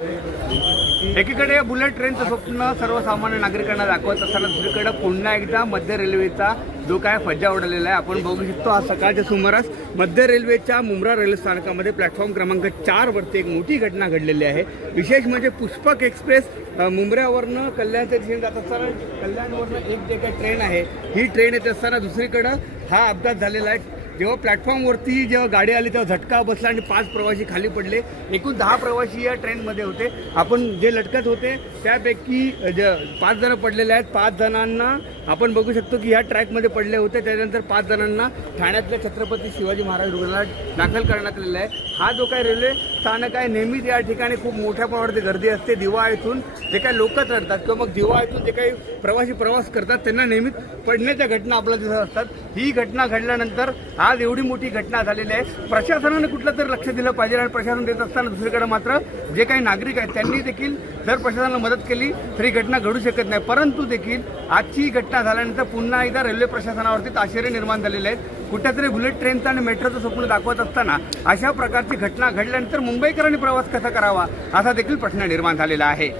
एकीकडे बुलेट ट्रेनचं स्वप्न सर्वसामान्य नागरिकांना दाखवत असताना दुसरीकडे पुन्हा एकदा मध्य रेल्वेचा जो काय फज्जा उडालेला आहे आपण बघू शकतो। आज सकाळच्या सुमारास मध्य रेल्वेच्या मुंब्रा रेल्वे स्थानकामध्ये प्लॅटफॉर्म क्रमांक 4 वरती एक मोठी घटना घडलेली आहे। विशेष म्हणजे पुष्पक एक्सप्रेस मुंब्र्यावरनं कल्याणच्या दिशेने जात असताना कल्याणवरनं एक जे काही ट्रेन आहे ही ट्रेन येत असताना दुसरीकडे हा अपघात झालेला आहे। जेव्हा प्लॅटफॉर्मवरती जेव्हा गाडी आली तेव्हा झटका बसला आणि 5 प्रवासी खाली पडले। एकूण 10 प्रवासी या ट्रेनमध्ये होते। आपण जे लटकत होते त्यापैकी 5 जण पडलेले आहेत। 5 जणांना आपण बघू शकतो की ह्या ट्रॅकमध्ये पडले होते। त्यानंतर 5 जणांना ठाण्यातल्या छत्रपती शिवाजी महाराज रुग्णालयात दाखल करण्यात आलेलं आहे। हा जो काय रेल्वे स्थानक आहे नेहमीच या ठिकाणी खूप मोठ्या प्रमाणावरती गर्दी असते। दिवा येथून जे काही लोक चढतात किंवा मग दिवा येथून जे काही प्रवासी प्रवास करतात त्यांना नेहमीच पडण्याच्या घटना आपल्याला दिसत असतात। ही घटना घडल्यानंतर आज एवढी मोठी घटना झालेली आहे। प्रशासनाने कुठलं तरी लक्ष दिलं पाहिजे आणि प्रशासन देत असताना दुसरीकडे मात्र जे काही नागरिक आहेत त्यांनी देखील जर प्रशासनाला मदत केली तर ही घटना घडू शकत नाही। परंतु देखील आजची घटना झाल्यानंतर पुन्हा एकदा रेल्वे प्रशासनावरती ताशेरे निर्माण झालेले आहेत। कुठेतरी बुलेट ट्रेनचं आणि मेट्रोचं स्वप्न दाखवत असताना अशा प्रकारची घटना घडल्यानंतर मुंबईकरांनी प्रवास कसा करावा असा देखील प्रश्न निर्माण झालेला आहे।